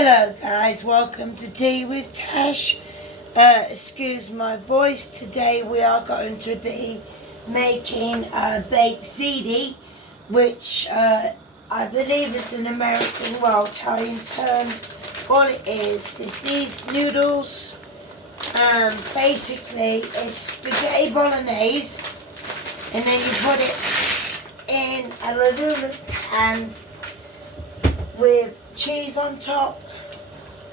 Hello guys, welcome to Tea with Tash. Excuse my voice. Today we are going to be making a baked ziti, which I believe is an American, well, Italian term. All it is these noodles. Basically it's spaghetti bolognese, and then you put it in a aluminum pan with cheese on top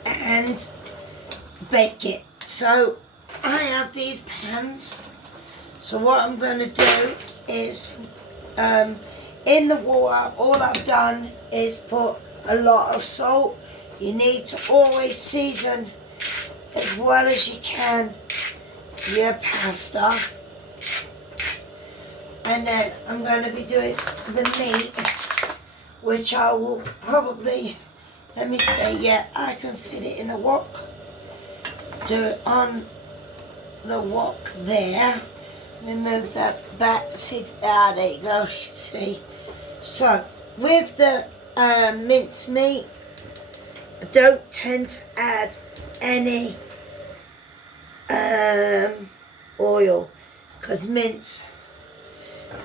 and bake it. So I have these pans, so what I'm going to do is in the water, all I've done is put a lot of salt. You need to always season as well as you can your pasta. And then I'm going to be doing the meat, which I will probably, let me say, yeah, I can fit it in a wok. Do it on the wok there. Let me move that back, see if, there you go, see. So, with the minced meat, I don't tend to add any oil, because mince,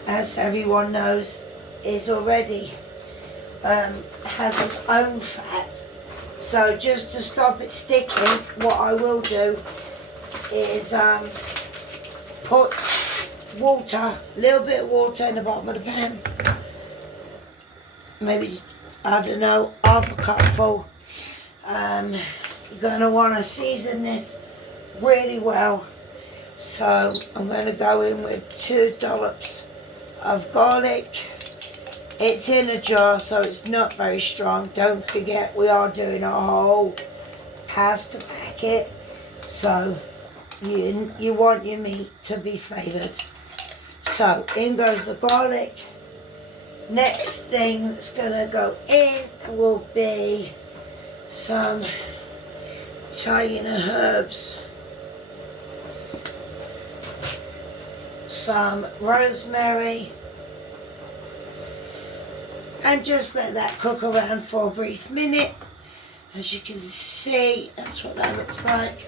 as everyone knows, is already has its own fat. So just to stop it sticking, what I will do is put water, a little bit of water in the bottom of the pan, maybe, I don't know, half a cupful. You're going to want to season this really well, so I'm going to go in with 2 dollops of garlic. It's in a jar, so it's not very strong. Don't forget, we are doing a whole pasta packet, so you want your meat to be flavoured. So in goes the garlic. Next thing that's going to go in will be some Italian herbs, some rosemary, and just let that cook around for a brief minute. As you can see, that's what that looks like.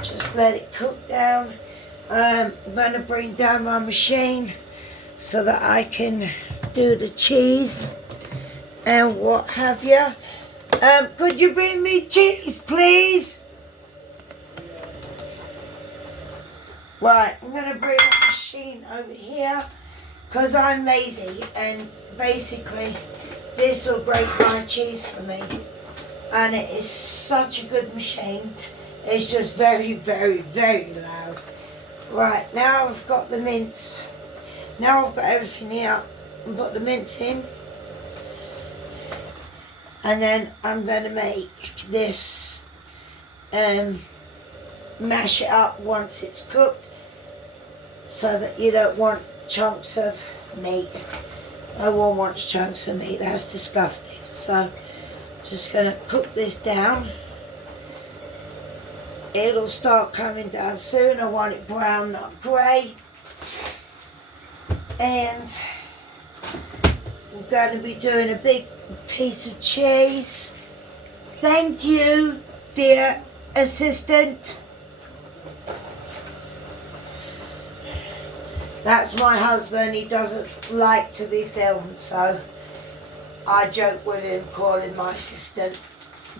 Just let it cook down. I'm going to bring down my machine so that I can do the cheese and what have you. Could you bring me cheese, please? Right, I'm going to bring the machine over here because I'm lazy, and basically this will grate my cheese for me, and it is such a good machine. It's just very, very, very loud. Right, now I've got the mince. Now I've got everything here and put the mince in, and then I'm going to make this, mash it up once it's cooked, so that you don't want chunks of meat. I won't want chunks of meat, that's disgusting. So just going to cook this down. It'll start coming down soon. I want it brown, not grey. And we're going to be doing a big piece of cheese. Thank you, dear assistant. That's my husband. He doesn't like to be filmed, so I joke with him, call him my assistant.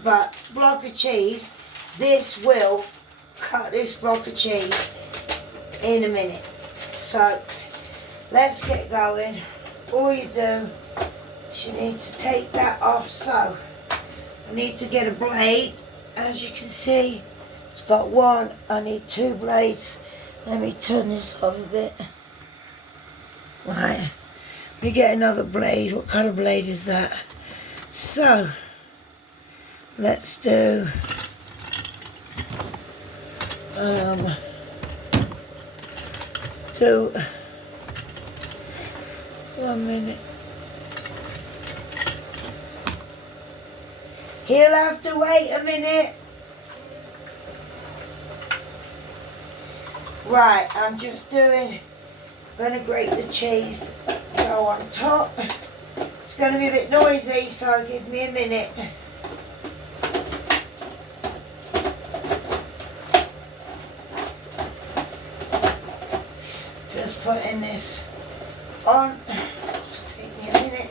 But block of cheese, this will cut this block of cheese in a minute. So let's get going. All you do is you need to take that off. So I need to get a blade. As you can see, it's got one. I need 2 blades. Let me turn this off a bit. Right, we get another blade. What kind of blade is that? So let's do 1 minute. He'll have to wait a minute. Right, I'm just gonna grate the cheese, go on top. It's gonna be a bit noisy, so give me a minute. putting this on. Just take me a minute.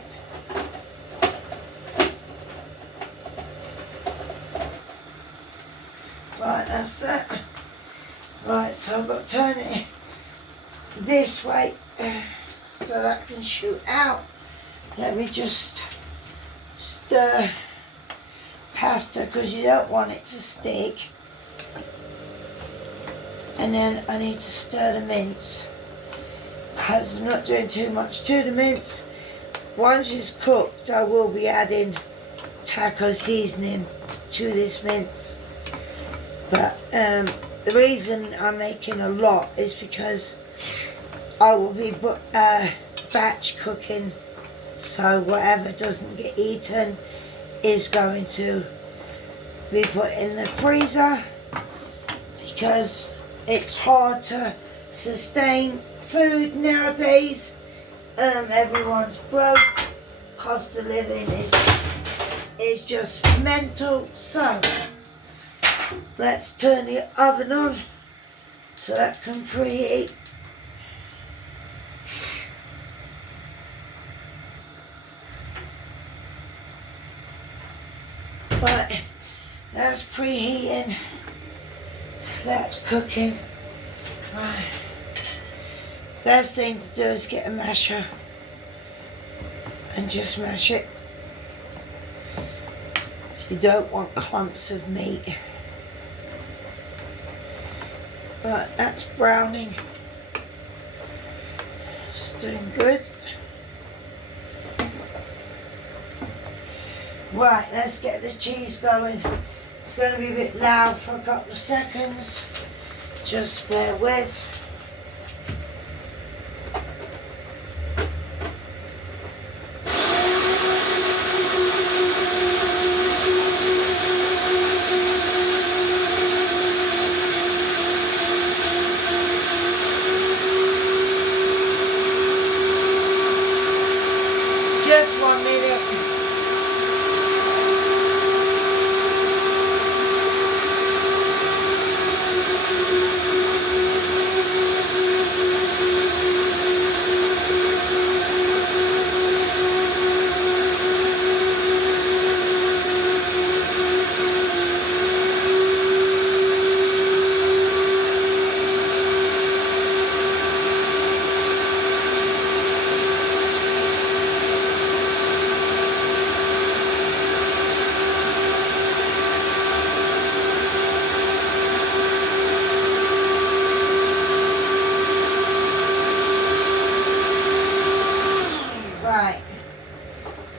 Right, that's that. Right, so I've got to turn it this way so that can shoot out. Let me just stir pasta because you don't want it to stick. And then I need to stir the mince because I'm not doing too much to the mince. Once it's cooked, I will be adding taco seasoning to this mince. But the reason I'm making a lot is because I will be batch cooking, so whatever doesn't get eaten is going to be put in the freezer, because it's hard to sustain food nowadays. Everyone's broke, cost of living is just mental. So let's turn the oven on so that can preheat. Right, that's preheating, that's cooking. Right. Best thing to do is get a masher and just mash it. So you don't want clumps of meat. But that's browning. It's doing good. Right, let's get the cheese going. It's going to be a bit loud for a couple of seconds. Just bear with. Just 1 minute.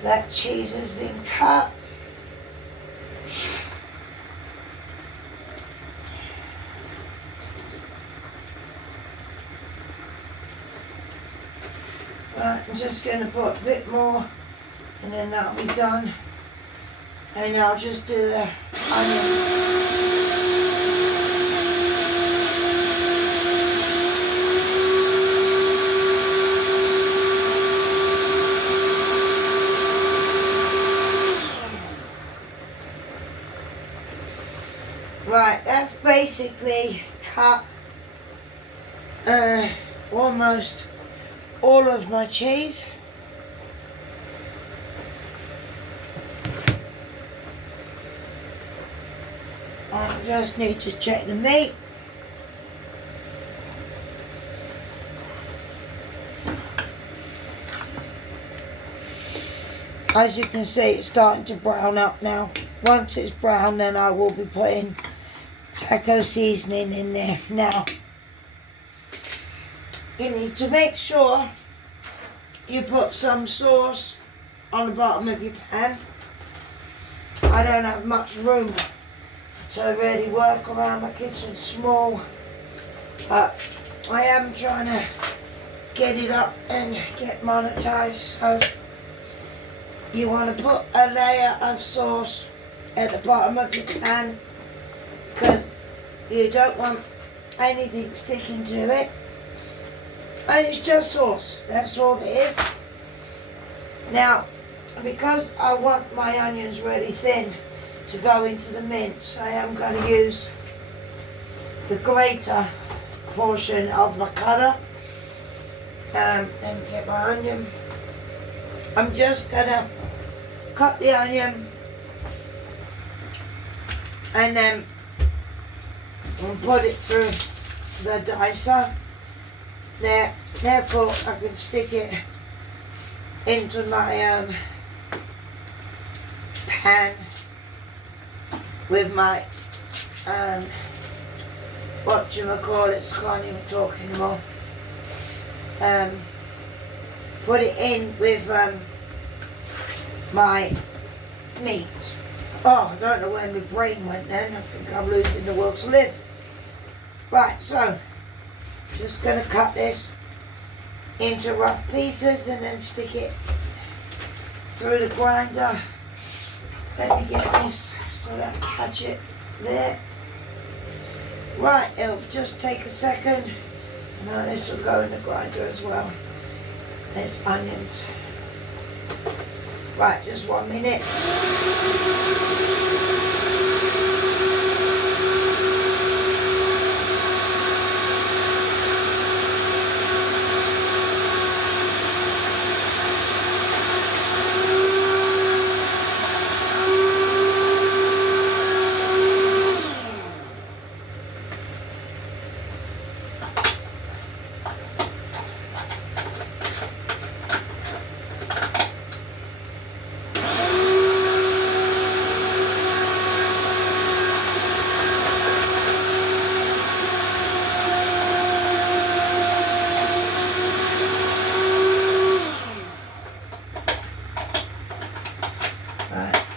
That cheese has been cut. Right, I'm just going to put a bit more and then that'll be done. And I'll just do the onions. Right, that's basically cut almost all of my cheese. I just need to check the meat. As you can see, it's starting to brown up now. Once it's brown, then I will be putting taco seasoning in there. Now, you need to make sure you put some sauce on the bottom of your pan. I don't have much room to really work around. My kitchen's small, but I am trying to get it up and get monetized. So you want to put a layer of sauce at the bottom of your pan, because you don't want anything sticking to it. And it's just sauce, that's all it is. Now, because I want my onions really thin to go into the mince, I am going to use the greater portion of my cutter. Let me get my onion. I'm just gonna cut the onion and then put it through the dicer. Therefore I can stick it into my pan with my whatchamacallits, can't even talk anymore. Put it in with my meat. Oh, I don't know where my brain went then. I think I'm losing the will to live. Right, so just going to cut this into rough pieces and then stick it through the grinder. Let me get this so that I can catch it there. Right, it'll just take a second. Now this will go in the grinder as well. There's onions. Right, just 1 minute.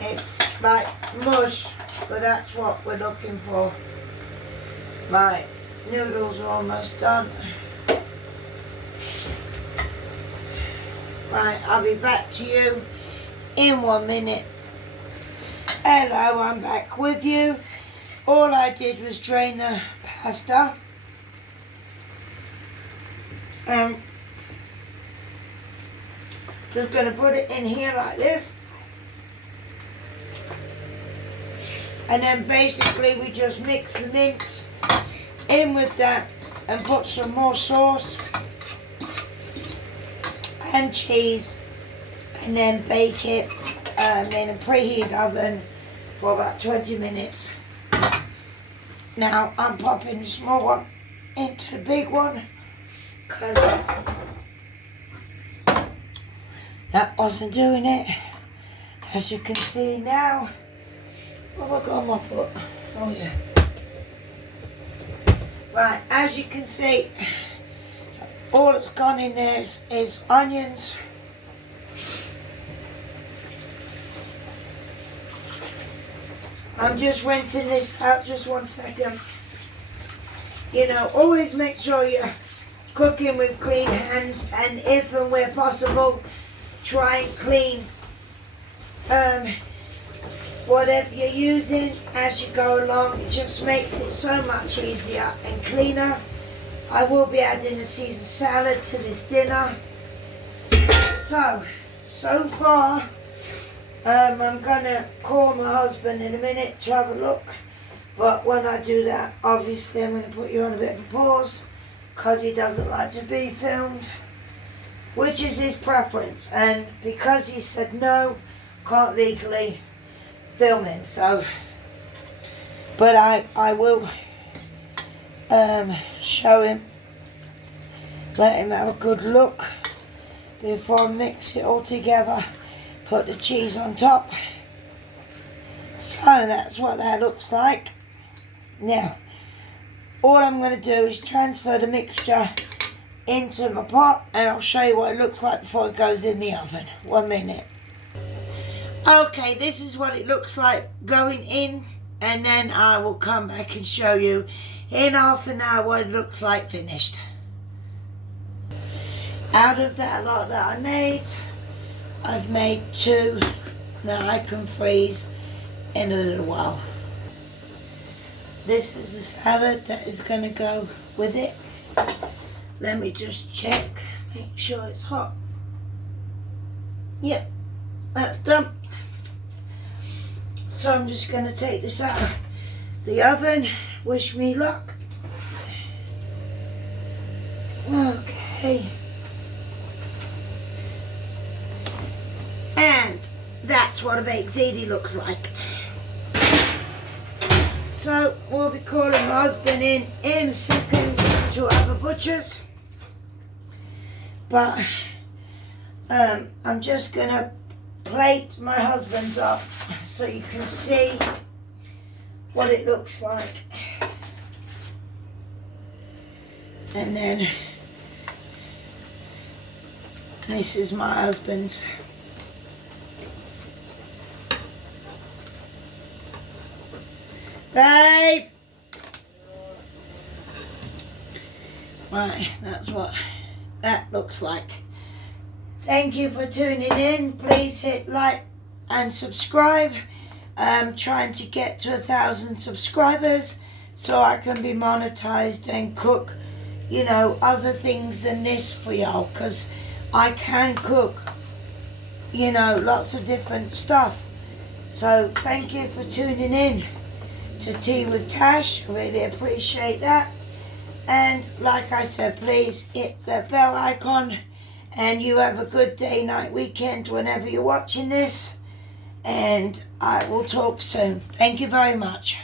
It's like mush, but that's what we're looking for. My noodles are almost done. Right, I'll be back to you in 1 minute. Hello, I'm back with you. All I did was drain the pasta. Just going to put it in here like this. And then basically we just mix the mince in with that and put some more sauce and cheese and then bake it in a preheat oven for about 20 minutes. Now I'm popping the small one into the big one because that wasn't doing it. As you can see now. What have I got on my foot? Oh yeah. Right, as you can see, all that's gone in there is onions. I'm just rinsing this out, just 1 second. You know, always make sure you're cooking with clean hands, and if and where possible, try and clean whatever you're using as you go along. It just makes it so much easier and cleaner. I will be adding a Caesar salad to this dinner. So far, I'm going to call my husband in a minute to have a look. But when I do that, obviously I'm going to put you on a bit of a pause because he doesn't like to be filmed, which is his preference. And because he said no, can't legally film him, so but I will show him, let him have a good look before I mix it all together, put the cheese on top. So that's what that looks like. Now all I'm going to do is transfer the mixture into my pot and I'll show you what it looks like before it goes in the oven. 1 minute. Okay, this is what it looks like going in, and then I will come back and show you in half an hour what it looks like finished. Out of that lot that I made, I've made 2 that I can freeze in a little while. This is the salad that is going to go with it. Let me just check, make sure it's hot. Yep, that's done. So I'm just going to take this out of the oven. Wish me luck. Okay. And that's what a baked ziti looks like. So we'll be calling my husband in a second to have a butcher's. But I'm just gonna plate my husband's up so you can see what it looks like. And then this is my husband's. Babe! Right, that's what that looks like. Thank you for tuning in. Please hit like and subscribe. I'm trying to get to 1,000 subscribers so I can be monetized and cook, you know, other things than this for y'all, because I can cook, you know, lots of different stuff. So thank you for tuning in to Tea with Tash. Really appreciate that. And like I said, please hit the bell icon, and you have a good day, night, weekend whenever you're watching this, and I will talk soon. Thank you very much.